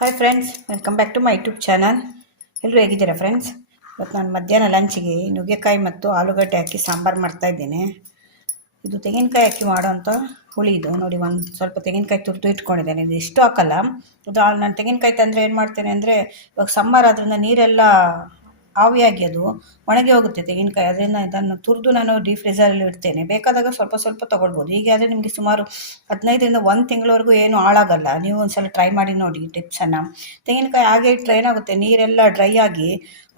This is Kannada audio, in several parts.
Hi friends, welcome back to my YouTube channel. ಎಲ್ಲರೂ ಹೇಗಿದ್ದೀರಾ ಫ್ರೆಂಡ್ಸ್? ಇವತ್ತು ನಾನು ಮಧ್ಯಾಹ್ನ ಲಂಚಿಗೆ ನುಗ್ಗೆಕಾಯಿ ಮತ್ತು ಆಲೂಗಡ್ಡೆ ಹಾಕಿ ಸಾಂಬಾರು ಮಾಡ್ತಾಯಿದ್ದೇನೆ. ಇದು ತೆಂಗಿನಕಾಯಿ ಹಾಕಿ ಮಾಡೋವಂಥ ಹುಳಿ. ಇದು ನೋಡಿ, ಒಂದು ಸ್ವಲ್ಪ ತೆಂಗಿನಕಾಯಿ ತುರಿದು ಇಟ್ಕೊಂಡಿದ್ದೇನೆ. ಇದು ಇಷ್ಟು ಹಾಕಲ್ಲ. ಇದು ನಾನು ತೆಂಗಿನಕಾಯಿ ತಂದರೆ ಏನು ಮಾಡ್ತೇನೆ ಅಂದರೆ, ಇವಾಗ ಸಮ್ಮರ್ ಅದರಿಂದ ನೀರೆಲ್ಲ ಆವಿಯಾಗಿ ಅದು ಒಣಗಿ ಹೋಗುತ್ತೆ ತೆಂಗಿನಕಾಯಿ. ಅದರಿಂದ ಇದನ್ನು ತುರಿದು ನಾನು ಡೀಪ್ ಫ್ರೀಜರಲ್ಲಿ ಇಡ್ತೇನೆ. ಬೇಕಾದಾಗ ಸ್ವಲ್ಪ ಸ್ವಲ್ಪ ತೊಗೊಳ್ಬೋದು. ಹೀಗೆ ಆದರೆ ನಿಮಗೆ ಸುಮಾರು 15ರಿಂದ 1 ತಿಂಗಳವರೆಗೂ ಏನು ಹಾಳಾಗಲ್ಲ. ನೀವು ಒಂದ್ಸಲ ಟ್ರೈ ಮಾಡಿ ನೋಡಿ ಟಿಪ್ಸನ್ನು. ತೆಂಗಿನಕಾಯಿ ಹಾಗೆ ಇಟ್ಟರೆ ಏನಾಗುತ್ತೆ, ನೀರೆಲ್ಲ ಡ್ರೈ ಆಗಿ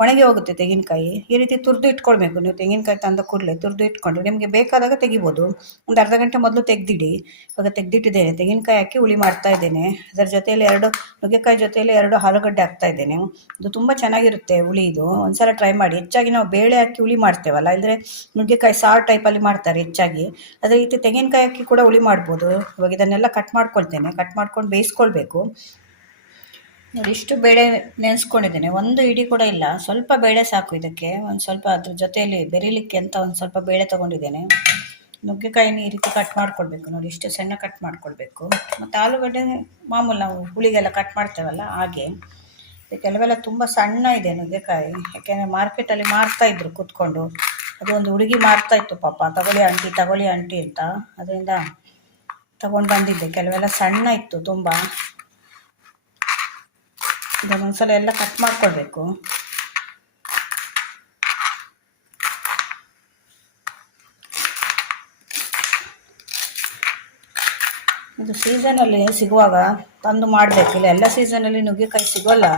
ಒಣಗಿ ಹೋಗುತ್ತೆ ತೆಂಗಿನಕಾಯಿ. ಈ ರೀತಿ ತುರಿದು ಇಟ್ಕೊಳ್ಬೇಕು. ನೀವು ತೆಂಗಿನಕಾಯಿ ತಂದ ಕೂಡಲೇ ತುರಿದು ಇಟ್ಕೊಂಡ್ರೆ ನಿಮಗೆ ಬೇಕಾದಾಗ ತೆಗಿಬೋದು. ಒಂದು ಅರ್ಧ ಗಂಟೆ ಮೊದಲು ತೆಗೆದಿಡಿ. ಇವಾಗ ತೆಗೆದಿಟ್ಟಿದ್ದೇನೆ. ತೆಂಗಿನಕಾಯಿ ಹಾಕಿ ಹುಳಿ ಮಾಡ್ತಾ ಇದ್ದೇನೆ. ಅದರ ಜೊತೆಯಲ್ಲಿ 2 ನುಗ್ಗೆಕಾಯಿ ಜೊತೆಯಲ್ಲಿ 2 ಆಲೂಗಡ್ಡೆ ಹಾಕ್ತಾ ಇದ್ದೇನೆ. ಇದು ತುಂಬ ಚೆನ್ನಾಗಿರುತ್ತೆ ಹುಳಿ. ಇದು ಒಂದ್ಸಲ ಟ್ರೈ ಮಾಡಿ. ಹೆಚ್ಚಾಗಿ ನಾವು ಬೇಳೆ ಹಾಕಿ ಹುಳಿ ಮಾಡ್ತೇವಲ್ಲ, ಅಂದರೆ ನುಗ್ಗೆಕಾಯಿ ಸಾರು ಟೈಪಲ್ಲಿ ಮಾಡ್ತಾರೆ ಹೆಚ್ಚಾಗಿ. ಅದೇ ರೀತಿ ತೆಂಗಿನಕಾಯಿ ಹಾಕಿ ಕೂಡ ಹುಳಿ ಮಾಡ್ಬೋದು. ಇವಾಗ ಇದನ್ನೆಲ್ಲ ಕಟ್ ಮಾಡ್ಕೊಳ್ತೇನೆ. ಕಟ್ ಮಾಡ್ಕೊಂಡು ಬೇಯಿಸ್ಕೊಳ್ಬೇಕು. ನೋಡಿ, ಇಷ್ಟು ಬೇಳೆ ನೆನೆಸ್ಕೊಂಡಿದ್ದೇನೆ. ಒಂದು ಇಡೀ ಕೂಡ ಇಲ್ಲ, ಸ್ವಲ್ಪ ಬೇಳೆ ಸಾಕು ಇದಕ್ಕೆ. ಒಂದು ಸ್ವಲ್ಪ ಅದ್ರ ಜೊತೆಯಲ್ಲಿ ಬೆರೀಲಿಕ್ಕೆ ಅಂತ ಒಂದು ಸ್ವಲ್ಪ ಬೇಳೆ ತೊಗೊಂಡಿದ್ದೇನೆ. ನುಗ್ಗೆಕಾಯಿನ ಈ ರೀತಿ ಕಟ್ ಮಾಡ್ಕೊಳ್ಬೇಕು. ನೋಡಿ, ಇಷ್ಟು ಸಣ್ಣ ಕಟ್ ಮಾಡ್ಕೊಳ್ಬೇಕು. ಮತ್ತು ಆಲೂಗಡ್ಡೆ ಮಾಮೂಲು ನಾವು ಹುಳಿಗೆಲ್ಲ ಕಟ್ ಮಾಡ್ತೇವಲ್ಲ ಹಾಗೆ. ಕೆಲವೆಲ್ಲ ತುಂಬ ಸಣ್ಣ ಇದೆ ನುಗ್ಗೆಕಾಯಿ. ಯಾಕೆಂದರೆ ಮಾರ್ಕೆಟಲ್ಲಿ ಮಾರ್ತಾಯಿದ್ರು ಕೂತ್ಕೊಂಡು. ಅದು ಒಂದು ಹುಡುಗಿ ಮಾರ್ತಾಯಿತ್ತು ಪಾಪ, ತಗೊಳ್ಳಿ ಆಂಟಿ ಅಂತ. ಅದರಿಂದ ತಗೊಂಡು ಬಂದಿದ್ದೆ. ಕೆಲವೆಲ್ಲ ಸಣ್ಣ ಇತ್ತು ತುಂಬ. ಇದನ್ನೊಂದ್ಸಲ ಎಲ್ಲ ಕಟ್ ಮಾಡ್ಕೊಳ್ಬೇಕು. ಇದು ಸೀಸನಲ್ಲಿ ಸಿಗುವಾಗ ತಂದು ಮಾಡಬೇಕು. ಇಲ್ಲ ಎಲ್ಲ ಸೀಸನಲ್ಲಿ ನುಗ್ಗೆಕಾಯಿ ಸಿಗೋಲ್ಲ.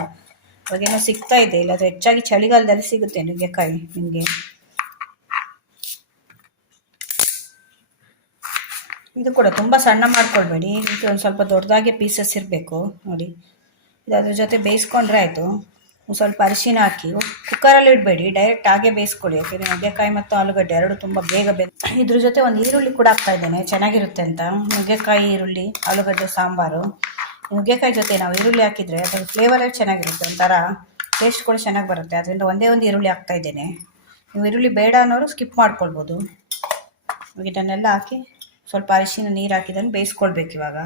ಇವಾಗೇನೋ ಸಿಗ್ತಾ ಇದೆ. ಇಲ್ಲ ಅದು ಹೆಚ್ಚಾಗಿ ಚಳಿಗಾಲದಲ್ಲಿ ಸಿಗುತ್ತೆ ನುಗ್ಗೆಕಾಯಿ ನಿಮಗೆ. ಇದು ಕೂಡ ತುಂಬ ಸಣ್ಣ ಮಾಡ್ಕೊಳ್ಬೇಡಿ. ಈ ರೀತಿ ಒಂದು ಸ್ವಲ್ಪ ದೊಡ್ಡದಾಗಿ ಪೀಸಸ್ ಇರಬೇಕು. ನೋಡಿ, ಇದು ಅದ್ರ ಜೊತೆ ಬೇಯಿಸ್ಕೊಂಡ್ರೆ ಆಯಿತು. ಒಂದು ಸ್ವಲ್ಪ ಅರಿಶಿನ ಹಾಕಿ ಕುಕ್ಕರಲ್ಲಿ ಇಡಬೇಡಿ, ಡೈರೆಕ್ಟ್ ಹಾಗೆ ಬೇಯಿಸ್ಕೊಳ್ಳಿ. ಯಾಕೆಂದರೆ ನುಗ್ಗೆಕಾಯಿ ಮತ್ತು ಆಲೂಗಡ್ಡೆ 2 ತುಂಬ ಬೇಗ ಇದ್ರ ಜೊತೆ ಒಂದು ಈರುಳ್ಳಿ ಕೂಡ ಹಾಕ್ತಾ ಇದ್ದೇನೆ, ಚೆನ್ನಾಗಿರುತ್ತೆ ಅಂತ. ನುಗ್ಗೆಕಾಯಿ, ಈರುಳ್ಳಿ, ಆಲೂಗಡ್ಡೆ ಸಾಂಬಾರು. ನುಗ್ಗೆಕಾಯಿ ಜೊತೆ ನಾವು ಈರುಳ್ಳಿ ಹಾಕಿದರೆ ಅದ್ರ ಫ್ಲೇವರೇ ಚೆನ್ನಾಗಿರುತ್ತೆ, ಒಂಥರ ಟೇಸ್ಟ್ ಕೂಡ ಚೆನ್ನಾಗಿ ಬರುತ್ತೆ. ಅದರಿಂದ ಒಂದೇ ಒಂದು ಈರುಳ್ಳಿ ಹಾಕ್ತಾ ಇದ್ದೇನೆ. ನೀವು ಈರುಳ್ಳಿ ಬೇಡ ಅನ್ನೋರು ಸ್ಕಿಪ್ ಮಾಡ್ಕೊಳ್ಬೋದು. ಇದನ್ನೆಲ್ಲ ಹಾಕಿ ಸ್ವಲ್ಪ ಅರಿಶಿನ ನೀರು ಹಾಕಿದ್ದನ್ನು ಬೇಯಿಸ್ಕೊಳ್ಬೇಕು. ಇವಾಗ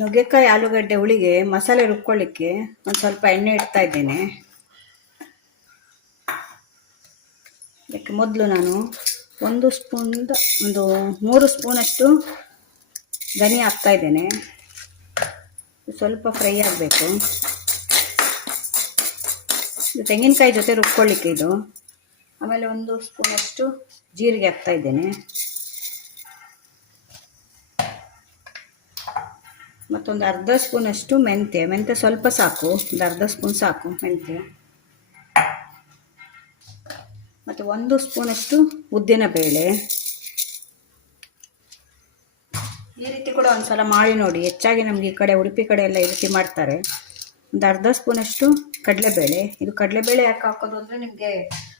ನುಗ್ಗೆಕಾಯಿ ಆಲೂಗಡ್ಡೆ ಹುಳಿಗೆ ಮಸಾಲೆ ರುಬ್ಕೊಳ್ಳಿಕ್ಕೆ ಒಂದು ಸ್ವಲ್ಪ ಎಣ್ಣೆ ಇಡ್ತಾ ಇದ್ದೇನೆ. ಅದಕ್ಕೆ ಮೊದಲು ನಾನು 1 ಸ್ಪೂನಿಂದ ಒಂದು 3 ಸ್ಪೂನಷ್ಟು ಧನಿಯಾ ಹಾಕ್ತಾ ಇದ್ದೇನೆ. ಸ್ವಲ್ಪ ಫ್ರೈ ಆಗಬೇಕು. ಇದು ತೆಂಗಿನಕಾಯಿ ಜೊತೆ ರುಬ್ಕೊಳ್ಳಿಕ್ಕೆ ಇದು. ಆಮೇಲೆ 1 ಸ್ಪೂನಷ್ಟು ಜೀರಿಗೆ ಹಾಕ್ತಾ ಇದ್ದೇನೆ. ಮತ್ತೊಂದು ಅರ್ಧ ಸ್ಪೂನಷ್ಟು ಮೆಂತ್ಯ ಸ್ವಲ್ಪ ಸಾಕು, ಒಂದು ಅರ್ಧ ಸ್ಪೂನ್ ಸಾಕು ಮೆಂತ್ಯ. ಮತ್ತು 1 ಸ್ಪೂನಷ್ಟು ಉದ್ದಿನ ಬೇಳೆ. ಈ ರೀತಿ ಕೂಡ ಒಂದು ಸಲ ಮಾಡಿ ನೋಡಿ. ಹೆಚ್ಚಾಗಿ ನಮಗೆ ಈ ಕಡೆ ಉಡುಪಿ ಕಡೆ ಎಲ್ಲ ಈ ರೀತಿ ಮಾಡ್ತಾರೆ. ಒಂದು ಅರ್ಧ ಸ್ಪೂನಷ್ಟು ಕಡಲೆಬೇಳೆ. ಇದು ಕಡಲೆಬೇಳೆ ಯಾಕೆ ಹಾಕೋದು ಅಂದರೆ, ನಿಮಗೆ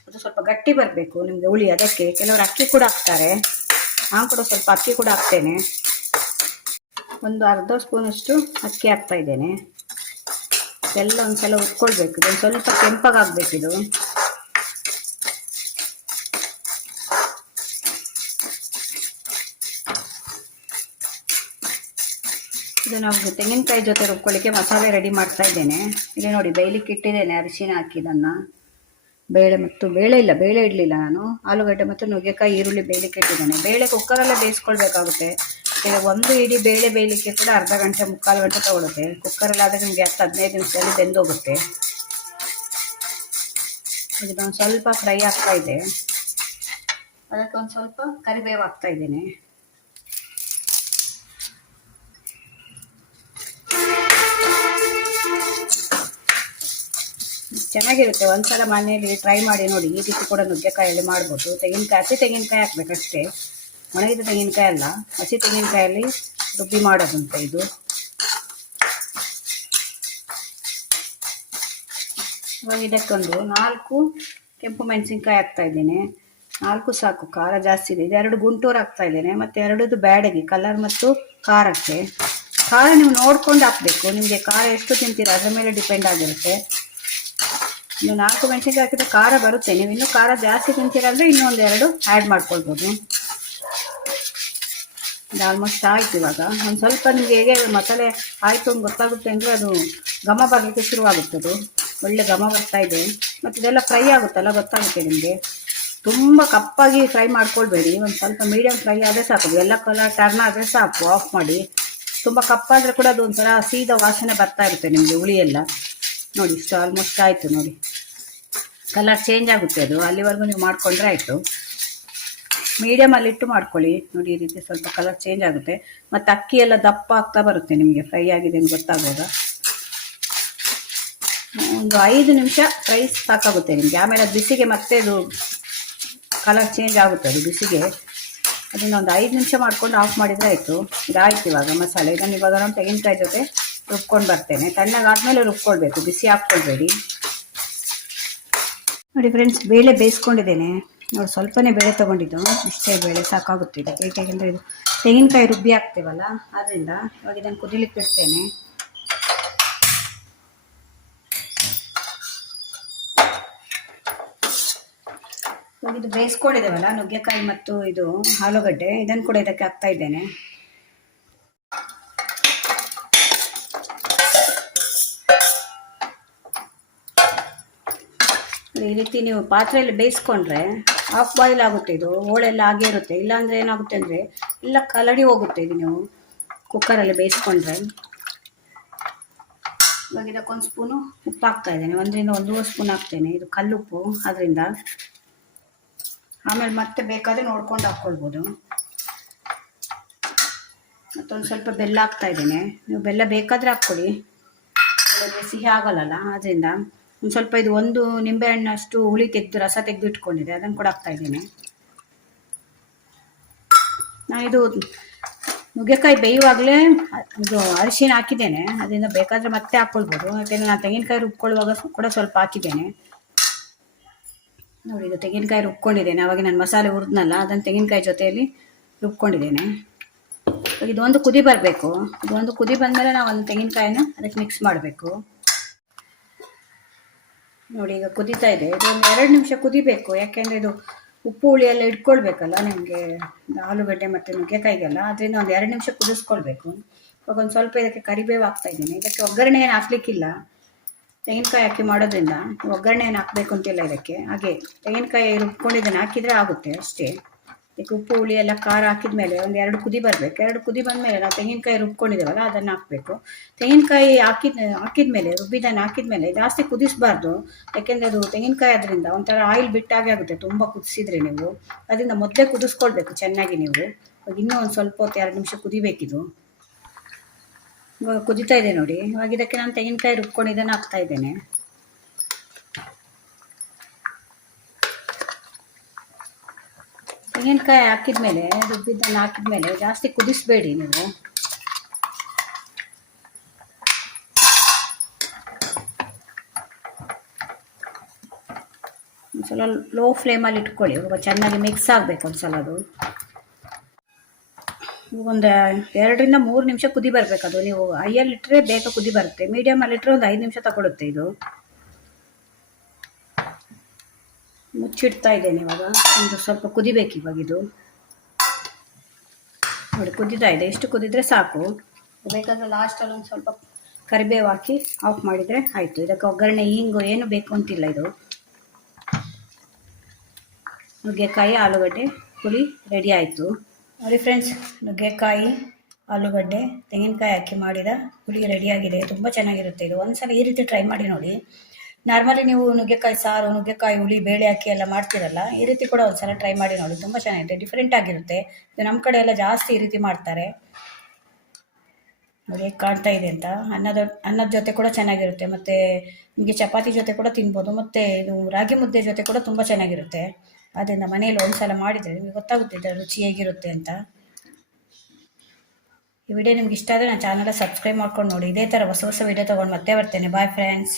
ಅದು ಸ್ವಲ್ಪ ಗಟ್ಟಿ ಬರಬೇಕು ನಿಮಗೆ ಹುಳಿ. ಅದಕ್ಕೆ ಕೆಲವರು ಅಕ್ಕಿ ಕೂಡ ಹಾಕ್ತಾರೆ. ನಾನು ಕೂಡ ಸ್ವಲ್ಪ ಅಕ್ಕಿ ಕೂಡ ಹಾಕ್ತೇನೆ. ಒಂದು ಅರ್ಧ ಸ್ಪೂನಷ್ಟು ಅಕ್ಕಿ ಹಾಕ್ತಾ ಇದ್ದೇನೆ. ಎಲ್ಲ ಒಂದು ಸಲ ಉಟ್ಕೊಳ್ಬೇಕು. ಇದೊಂದು ಸ್ವಲ್ಪ ಕೆಂಪಗಾಗಬೇಕಿದು. ಇದು ನಾವು ತೆಂಗಿನಕಾಯಿ ಜೊತೆ ರುಬ್ಕೊಳ್ಳಿಕ್ಕೆ ಮಸಾಲೆ ರೆಡಿ ಮಾಡ್ತಾ ಇದ್ದೇನೆ. ಇಲ್ಲಿ ನೋಡಿ, ಬೇಯಲಿಕ್ಕೆ ಇಟ್ಟಿದ್ದೇನೆ ಅರಿಶಿನ ಹಾಕಿದ್ದನ್ನು. ಬೇಳೆ ಇಡಲಿಲ್ಲ ನಾನು. ಆಲೂಗಡ್ಡೆ ಮತ್ತು ನುಗ್ಗೆಕಾಯಿ, ಈರುಳ್ಳಿ ಬೇಯಲಿಕ್ಕೆ ಇಟ್ಟಿದ್ದೇನೆ. ಬೇಳೆ ಕುಕ್ಕರಲ್ಲೇ ಬೇಯಿಸ್ಕೊಳ್ಬೇಕಾಗುತ್ತೆ. ಈಗ ಒಂದು ಇಡೀ ಬೇಳೆ ಬೇಯಲಿಕ್ಕೆ ಕೂಡ ಅರ್ಧ ಗಂಟೆ 3/4 ಗಂಟೆ ತಗೊಳುತ್ತೆ. ಕುಕ್ಕರಲ್ಲಿ ಆದರೆ ನಿಮಗೆ 10-15 ನಿಮಿಷದಲ್ಲಿ ಬೆಂದೋಗುತ್ತೆ. ಇದೊಂದು ಸ್ವಲ್ಪ ಫ್ರೈ ಆಗ್ತಾ ಇದೆ. ಅದಕ್ಕೆ ಒಂದು ಸ್ವಲ್ಪ ಕರಿಬೇವು ಹಾಕ್ತಾ ಇದ್ದೇನೆ. ಚೆನ್ನಾಗಿರುತ್ತೆ. ಒಂದ್ಸಲ ಮನೆಯಲ್ಲಿ ಟ್ರೈ ಮಾಡಿ ನೋಡಿ. ಈ ರೀತಿ ಕೂಡ ನುಗ್ಗೆಕಾಯಲ್ಲಿ ಮಾಡ್ಬೋದು. ಹಸಿ ತೆಂಗಿನಕಾಯಿ ಹಾಕ್ಬೇಕಷ್ಟೇ, ಒಣಗಿದ ತೆಂಗಿನಕಾಯಿ ಅಲ್ಲ, ಹಸಿ ತೆಂಗಿನಕಾಯಲ್ಲಿ ರುಬ್ಬಿ ಮಾಡೋದಂತ ಇದು. ಇವಾಗ ಇದಕ್ಕೊಂದು 4 ಕೆಂಪು ಮೆಣಸಿನ್ಕಾಯಿ ಹಾಕ್ತಾ ಇದ್ದೇನೆ. 4 ಸಾಕು, ಖಾರ ಜಾಸ್ತಿ ಇದೆ. ಇದು 2 ಗುಂಟೂರು ಹಾಕ್ತಾ ಇದ್ದೇನೆ. ಮತ್ತು 2 ಬ್ಯಾಡಗಿ ಕಲರ್ ಮತ್ತು ಖಾರಕ್ಕೆ. ಖಾರ ನೀವು ನೋಡ್ಕೊಂಡು ಹಾಕಬೇಕು. ನಿಮಗೆ ಖಾರ ಎಷ್ಟು ತಿಂತೀರ ಅದರ ಮೇಲೆ ಡಿಪೆಂಡ್ ಆಗಿರುತ್ತೆ. ನೀವು 4 ಮೆಣಸಿನ್ಕಾಯಿ ಹಾಕಿದ್ರೆ ಖಾರ ಬರುತ್ತೆ. ನೀವು ಇನ್ನೂ ಖಾರ ಜಾಸ್ತಿ ತಿಂತೀರ ಅಂದರೆ ಇನ್ನೊಂದು 2 ಆ್ಯಡ್ ಮಾಡ್ಕೊಳ್ಬೋದು. ಇದು ಆಲ್ಮೋಸ್ಟ್ ಆಯ್ತು. ಇವಾಗ ಒಂದು ಸ್ವಲ್ಪ ನಿಮಗೆ ಹೇಗೆ ಮಸಾಲೆ ಆಯಿತು ಅಂತ ಗೊತ್ತಾಗುತ್ತೆ ಅಂದರೆ ಅದು ಘಮ ಬರಲಿಕ್ಕೆ ಶುರುವಾಗುತ್ತೆ. ಅದು ಒಳ್ಳೆ ಘಮ ಬರ್ತಾ ಇದೆ. ಮತ್ತು ಇದೆಲ್ಲ ಫ್ರೈ ಆಗುತ್ತಲ್ಲ, ಗೊತ್ತಾಗುತ್ತೆ ನಿಮಗೆ. ತುಂಬ ಕಪ್ಪಾಗಿ ಫ್ರೈ ಮಾಡ್ಕೊಳ್ಬೇಡಿ, ಒಂದು ಸ್ವಲ್ಪ ಮೀಡಿಯಮ್ ಫ್ರೈ ಆದರೆ ಸಾಕು. ಎಲ್ಲ ಕಲರ್ ಟರ್ನ್ ಆದರೆ ಸಾಕು, ಆಫ್ ಮಾಡಿ. ತುಂಬ ಕಪ್ಪಾದರೆ ಕೂಡ ಅದು ಒಂಥರ ಸೀದ ವಾಸನೆ ಬರ್ತಾ ಇರುತ್ತೆ ನಿಮಗೆ, ಹುಳಿ ಎಲ್ಲ. ನೋಡಿ ಇಷ್ಟು ಆಲ್ಮೋಸ್ಟ್ ಆಯಿತು. ನೋಡಿ ಕಲರ್ ಚೇಂಜ್ ಆಗುತ್ತೆ, ಅದು ಅಲ್ಲಿವರೆಗೂ ನೀವು ಮಾಡಿಕೊಂಡ್ರೆ ಆಯಿತು. ಮೀಡಿಯಮಲ್ಲಿಟ್ಟು ಮಾಡ್ಕೊಳ್ಳಿ. ನೋಡಿ ಈ ರೀತಿ ಸ್ವಲ್ಪ ಕಲರ್ ಚೇಂಜ್ ಆಗುತ್ತೆ. ಮತ್ತು ಅಕ್ಕಿ ಎಲ್ಲ ದಪ್ಪ ಆಗ್ತಾ ಬರುತ್ತೆ ನಿಮಗೆ ಫ್ರೈ ಆಗಿದೆ ಅಂತ ಗೊತ್ತಾಗುವಾಗ. ಒಂದು 5 ನಿಮಿಷ ಫ್ರೈ ಸಾಕಾಗುತ್ತೆ ನಿಮಗೆ. ಆಮೇಲೆ ಅದು ಬಿಸಿಗೆ ಮತ್ತೆ ಅದು ಕಲರ್ ಚೇಂಜ್ ಆಗುತ್ತೆ, ಅದು ಬಿಸಿಗೆ. ಅದನ್ನು ಒಂದು 5 ನಿಮಿಷ ಮಾಡ್ಕೊಂಡು ಆಫ್ ಮಾಡಿದರೆ ಆಯಿತು. ಇದಾಯ್ತು ಇವಾಗ ಮಸಾಲೆ. ಇದನ್ನು ಇವಾಗ ನಾನು ತೆಂಗಿನಕಾಯಿ ಜೊತೆ ರುಬ್ಕೊಂಡು ಬರ್ತೇನೆ. ತಣ್ಣಗಾದ್ಮೇಲೆ ರುಬ್ಕೊಳ್ಬೇಕು, ಬಿಸಿ ಹಾಕ್ಕೊಳ್ಬೇಡಿ. ನೋಡಿ ಫ್ರೆಂಡ್ಸ್, ಬೇಳೆ ಬೇಯಿಸ್ಕೊಂಡಿದ್ದೇನೆ. ನೋಡಿ ಸ್ವಲ್ಪನೇ ಬೇಳೆ ತೊಗೊಂಡಿದ್ದು, ಇಷ್ಟೇ ಬೇಳೆ ಸಾಕಾಗುತ್ತೆ ಇದಕ್ಕೆ. ಏಕೆಂದರೆ ಇದು ತೆಂಗಿನಕಾಯಿ ರುಬ್ಬಿ ಹಾಕ್ತೇವಲ್ಲ, ಆದ್ದರಿಂದ ಇವಾಗ ಇದನ್ನು ಕುದಿಲಿಕ್ಕೆ ಇಡ್ತೇನೆ. ಇವಾಗ ಇದು ಬೇಯಿಸ್ಕೊಂಡಿದ್ದೇವಲ್ಲ, ನುಗ್ಗೆಕಾಯಿ ಮತ್ತು ಇದು ಆಲೂಗಡ್ಡೆ, ಇದನ್ನು ಕೂಡ ಇದಕ್ಕೆ ಹಾಕ್ತಾ ಇದ್ದೇನೆ. ಈ ರೀತಿ ನೀವು ಪಾತ್ರೆಯಲ್ಲಿ ಬೇಯಿಸ್ಕೊಂಡ್ರೆ ಹಾಫ್ ಬಾಯ್ಲ್ ಆಗುತ್ತೆ. ಇದು ಹೋಳೆಲ್ಲ ಆಗೇ ಇರುತ್ತೆ. ಇಲ್ಲಾಂದರೆ ಏನಾಗುತ್ತೆ ಅಂದರೆ ಎಲ್ಲ ಕಲಡಿ ಹೋಗುತ್ತೆ ಇದು ನೀವು ಕುಕ್ಕರಲ್ಲಿ ಬೇಯಿಸ್ಕೊಂಡ್ರೆ. ಇವಾಗ ಇದಕ್ಕೊಂದು ಸ್ಪೂನು ಉಪ್ಪು ಹಾಕ್ತಾ ಇದ್ದೇನೆ. 1-1.5 ಸ್ಪೂನ್ ಹಾಕ್ತೇನೆ. ಇದು ಕಲ್ಲುಪ್ಪು, ಅದರಿಂದ. ಆಮೇಲೆ ಮತ್ತೆ ಬೇಕಾದರೆ ನೋಡ್ಕೊಂಡು ಹಾಕ್ಕೊಳ್ಬೋದು. ಮತ್ತೊಂದು ಸ್ವಲ್ಪ ಬೆಲ್ಲ ಹಾಕ್ತಾ ಇದ್ದೇನೆ. ನೀವು ಬೆಲ್ಲ ಬೇಕಾದರೆ ಹಾಕ್ಕೊಳ್ಳಿ, ಸಿಹಿ ಆಗಲ್ಲ, ಅದರಿಂದ. ಒಂದು ಸ್ವಲ್ಪ ಇದು 1 ನಿಂಬೆಹಣ್ಣಷ್ಟು ಹುಳಿ ತೆಗೆದು ರಸ ತೆಗೆದು ಇಟ್ಕೊಂಡಿದೆ, ಅದನ್ನು ಕೂಡ ಹಾಕ್ತಾ ಇದ್ದೇನೆ. ಇದು ನುಗ್ಗೆಕಾಯಿ ಬೇಯುವಾಗಲೇ ಇದು ಅರಿಶಿನ ಹಾಕಿದ್ದೇನೆ, ಅದರಿಂದ ಬೇಕಾದರೆ ಮತ್ತೆ ಹಾಕ್ಕೊಳ್ಬೋದು. ಯಾಕೆಂದರೆ ನಾನು ತೆಂಗಿನಕಾಯಿ ರುಬ್ಕೊಳ್ಳುವಾಗ ಕೂಡ ಸ್ವಲ್ಪ ಹಾಕಿದ್ದೇನೆ. ನೋಡಿ ಇದು ತೆಂಗಿನಕಾಯಿ ರುಬ್ಕೊಂಡಿದ್ದೇನೆ. ಅವಾಗ ನಾನು ಮಸಾಲೆ ಹುರಿದ್ನಲ್ಲ, ಅದನ್ನು ತೆಂಗಿನಕಾಯಿ ಜೊತೆಯಲ್ಲಿ ರುಬ್ಕೊಂಡಿದ್ದೇನೆ. ಇದೊಂದು ಕುದಿ ಬರಬೇಕು. ಇದೊಂದು ಕುದಿ ಬಂದಮೇಲೆ ನಾವು ಒಂದು ತೆಂಗಿನಕಾಯಿನ ಅದಕ್ಕೆ ಮಿಕ್ಸ್ ಮಾಡಬೇಕು. ನೋಡಿ ಈಗ ಕುದೀತಾ ಇದೆ. ಇದೊಂದು 2 ನಿಮಿಷ ಕುದಿಬೇಕು, ಯಾಕೆಂದರೆ ಇದು ಉಪ್ಪು ಹುಳಿ ಎಲ್ಲ ಇಟ್ಕೊಳ್ಬೇಕಲ್ಲ ನಿಮಗೆ, ಆಲೂಗಡ್ಡೆ ಮತ್ತು ನುಗ್ಗೆಕಾಯಿಗೆಲ್ಲ. ಅದರಿಂದ ಒಂದು 2 ನಿಮಿಷ ಕುದಿಸ್ಕೊಳ್ಬೇಕು. ಇವಾಗ ಒಂದು ಸ್ವಲ್ಪ ಇದಕ್ಕೆ ಕರಿಬೇವು ಹಾಕ್ತಾ ಇದ್ದೀನಿ. ಇದಕ್ಕೆ ಒಗ್ಗರಣೆ ಏನು ಹಾಕ್ಲಿಕ್ಕಿಲ್ಲ, ತೆಂಗಿನಕಾಯಿ ಹಾಕಿ ಮಾಡೋದ್ರಿಂದ ಒಗ್ಗರಣೆ ಏನು ಹಾಕಬೇಕು ಅಂತಿಲ್ಲ ಇದಕ್ಕೆ. ಹಾಗೆ ತೆಂಗಿನಕಾಯಿ ರುಬ್ಕೊಂಡಿದ್ದನ್ನು ಹಾಕಿದರೆ ಆಗುತ್ತೆ ಅಷ್ಟೇ. ಇದಕ್ಕೆ ಉಪ್ಪು ಹುಳಿ ಎಲ್ಲ ಖಾರ ಹಾಕಿದ ಮೇಲೆ ಒಂದು 2 ಕುದಿ ಬರಬೇಕು. 2 ಕುದಿ ಬಂದಮೇಲೆ ನಾವು ತೆಂಗಿನಕಾಯಿ ರುಬ್ಕೊಂಡಿದ್ದೇವಲ್ಲ, ಅದನ್ನು ಹಾಕಬೇಕು. ತೆಂಗಿನಕಾಯಿ ಹಾಕಿದ್ಮೇಲೆ ರುಬ್ಬಿದ್ದನ್ನು ಹಾಕಿದ್ಮೇಲೆ ಜಾಸ್ತಿ ಕುದಿಸಬಾರ್ದು, ಯಾಕೆಂದರೆ ಅದು ತೆಂಗಿನಕಾಯಿ ಅದರಿಂದ ಒಂಥರ ಆಯಿಲ್ ಬಿಟ್ಟಾಗೆ ಆಗುತ್ತೆ ತುಂಬ ಕುದಿಸಿದ್ರೆ ನೀವು. ಅದರಿಂದ ಮೊದಲೇ ಕುದಿಸ್ಕೊಳ್ಬೇಕು ಚೆನ್ನಾಗಿ ನೀವು. ಇನ್ನೂ ಒಂದು ಸ್ವಲ್ಪ ಹೊತ್ತು 2 ನಿಮಿಷ ಕುದಿಬೇಕಿದು. ಇವಾಗ ಕುದಿತಾ ಇದೆ ನೋಡಿ. ಇವಾಗ ಇದಕ್ಕೆ ನಾನು ತೆಂಗಿನಕಾಯಿ ರುಬ್ಕೊಂಡಿದ್ದನ್ನು ಹಾಕ್ತಾ ಇದ್ದೇನೆ. ತೆಂಗಿನಕಾಯಿ ಹಾಕಿದ್ಮೇಲೆ, ರುಬ್ಬಿದ್ದನ್ನು ಹಾಕಿದ್ಮೇಲೆ ಜಾಸ್ತಿ ಕುದಿಸಬೇಡಿ ನೀವು. ಒಂದ್ಸಲ ಲೋ ಫ್ಲೇಮಲ್ಲಿ ಇಟ್ಕೊಳ್ಳಿ. ಇವಾಗ ಚೆನ್ನಾಗಿ ಮಿಕ್ಸ್ ಆಗಬೇಕು ಒಂದ್ಸಲ ಅದು. ಒಂದು 2-3 ನಿಮಿಷ ಕುದಿ ಬರಬೇಕು. ಅದು ನೀವು ಹೈಯಲ್ಲಿಟ್ಟರೆ ಬೇಗ ಕುದಿ ಬರುತ್ತೆ, ಮೀಡಿಯಮಲ್ಲಿಟ್ಟರೆ ಒಂದು 5 ನಿಮಿಷ ತಗೊಳುತ್ತೆ ಇದು. ಮುಚ್ಚಿಡ್ತಾ ಇದ್ದೇನೆ ಇವಾಗ. ಒಂದು ಸ್ವಲ್ಪ ಕುದಿಬೇಕು ಇವಾಗ ಇದು. ನೋಡಿ ಕುದಿತಾ ಇದೆ. ಇಷ್ಟು ಕುದಿದ್ರೆ ಸಾಕು. ಬೇಕಾದರೆ ಲಾಸ್ಟಲ್ಲಿ ಒಂದು ಸ್ವಲ್ಪ ಕರಿಬೇವು ಹಾಕಿ ಆಫ್ ಮಾಡಿದರೆ ಆಯಿತು. ಇದಕ್ಕೆ ಒಗ್ಗರಣೆ ಹಿಂಗು ಏನು ಬೇಕು ಅಂತಿಲ್ಲ. ಇದು ನುಗ್ಗೆಕಾಯಿ ಆಲೂಗಡ್ಡೆ ಹುಳಿ ರೆಡಿ ಆಯಿತು. ನೋಡಿ ಫ್ರೆಂಡ್ಸ್, ನುಗ್ಗೆಕಾಯಿ ಆಲೂಗಡ್ಡೆ ತೆಂಗಿನಕಾಯಿ ಹಾಕಿ ಮಾಡಿದ ಹುಳಿ ರೆಡಿಯಾಗಿದೆ. ತುಂಬ ಚೆನ್ನಾಗಿರುತ್ತೆ ಇದು. ಒಂದ್ಸಲ ಈ ರೀತಿ ಟ್ರೈ ಮಾಡಿ ನೋಡಿ. ನಾರ್ಮಲಿ ನೀವು ನುಗ್ಗೆಕಾಯಿ ಸಾರು, ನುಗ್ಗೆಕಾಯಿ ಹುಳಿ ಬೇಳೆ ಹಾಕಿ ಎಲ್ಲ ಮಾಡ್ತೀರಲ್ಲ, ಈ ರೀತಿ ಕೂಡ ಒಂದ್ಸಲ ಟ್ರೈ ಮಾಡಿ ನೋಡಿ. ತುಂಬ ಚೆನ್ನಾಗಿರುತ್ತೆ, ಡಿಫ್ರೆಂಟ್ ಆಗಿರುತ್ತೆ. ಇದು ನಮ್ಮ ಕಡೆ ಎಲ್ಲ ಜಾಸ್ತಿ ಈ ರೀತಿ ಮಾಡ್ತಾರೆ. ನೋಡಿ ಕಾಣ್ತಾ ಇದೆ ಅಂತ. ಅನ್ನದ ಜೊತೆ ಕೂಡ ಚೆನ್ನಾಗಿರುತ್ತೆ, ಮತ್ತು ನಿಮಗೆ ಚಪಾತಿ ಜೊತೆ ಕೂಡ ತಿನ್ಬೋದು, ಮತ್ತು ಇದು ರಾಗಿ ಮುದ್ದೆ ಜೊತೆ ಕೂಡ ತುಂಬ ಚೆನ್ನಾಗಿರುತ್ತೆ. ಆದ್ದರಿಂದ ಮನೆಯಲ್ಲಿ ಒಂದ್ಸಲ ಮಾಡಿದರೆ ನಿಮಗೆ ಗೊತ್ತಾಗುತ್ತೆ ಇದರ ರುಚಿ ಹೇಗಿರುತ್ತೆ ಅಂತ. ಈ ವಿಡಿಯೋ ನಿಮ್ಗೆ ಇಷ್ಟ ಆದರೆ ನನ್ನ ಚಾನಲ್ ಸಬ್ಸ್ಕ್ರೈಬ್ ಮಾಡ್ಕೊಂಡು ನೋಡಿ. ಇದೇ ಥರ ಹೊಸ ವಿಡಿಯೋ ತೊಗೊಂಡು ಮತ್ತೆ ಬರ್ತೇನೆ. Bye friends.